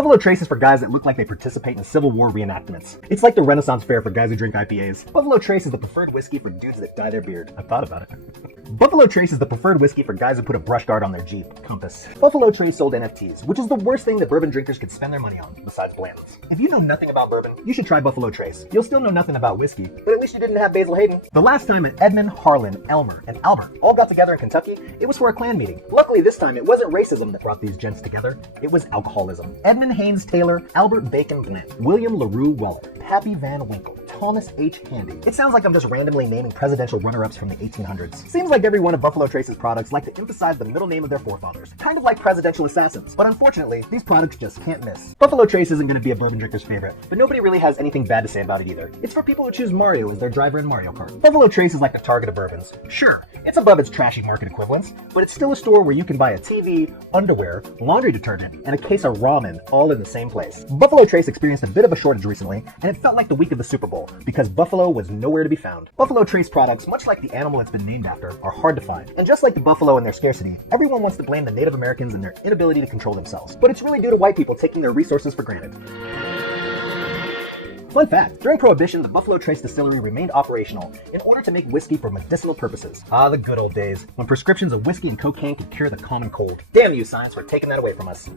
Buffalo Trace is for guys that look like they participate in Civil War reenactments. It's like the Renaissance Fair for guys who drink IPAs. Buffalo Trace is the preferred whiskey for dudes that dye their beard. I thought about it. Buffalo Trace is the preferred whiskey for guys who put a brush guard on their Jeep. Compass. Buffalo Trace sold NFTs, which is the worst thing that bourbon drinkers could spend their money on, besides Bland's. If you know nothing about bourbon, you should try Buffalo Trace. You'll still know nothing about whiskey, but at least you didn't have Basil Hayden. The last time Edmund, Harlan, Elmer, and Albert all got together in Kentucky, it was for a Klan meeting. Luckily this time it wasn't racism that brought these gents together, it was alcoholism. Edmund Haynes Taylor, Albert Bacon Blunt, William LaRue Weller, Pappy Van Winkle, Thomas H. Handy. It sounds like I'm just randomly naming presidential runner-ups from the 1800s. Seems like every one of Buffalo Trace's products like to emphasize the middle name of their forefathers, kind of like presidential assassins. But unfortunately, these products just can't miss. Buffalo Trace isn't going to be a bourbon drinker's favorite, but nobody really has anything bad to say about it either. It's for people who choose Mario as their driver in Mario Kart. Buffalo Trace is like the Target of bourbons. Sure, it's above its trashy market equivalents, but it's still a store where you can buy a TV, underwear, laundry detergent, and a case of ramen all in the same place. Buffalo Trace experienced a bit of a shortage recently, and it felt like the week of the Super Bowl, because Buffalo was nowhere to be found. Buffalo Trace products, much like the animal it's been named after, are hard to find. And just like the buffalo and their scarcity, everyone wants to blame the Native Americans and their inability to control themselves. But it's really due to white people taking their resources for granted. Fun fact, during Prohibition, the Buffalo Trace Distillery remained operational in order to make whiskey for medicinal purposes. Ah, the good old days, when prescriptions of whiskey and cocaine could cure the common cold. Damn you, science, for taking that away from us.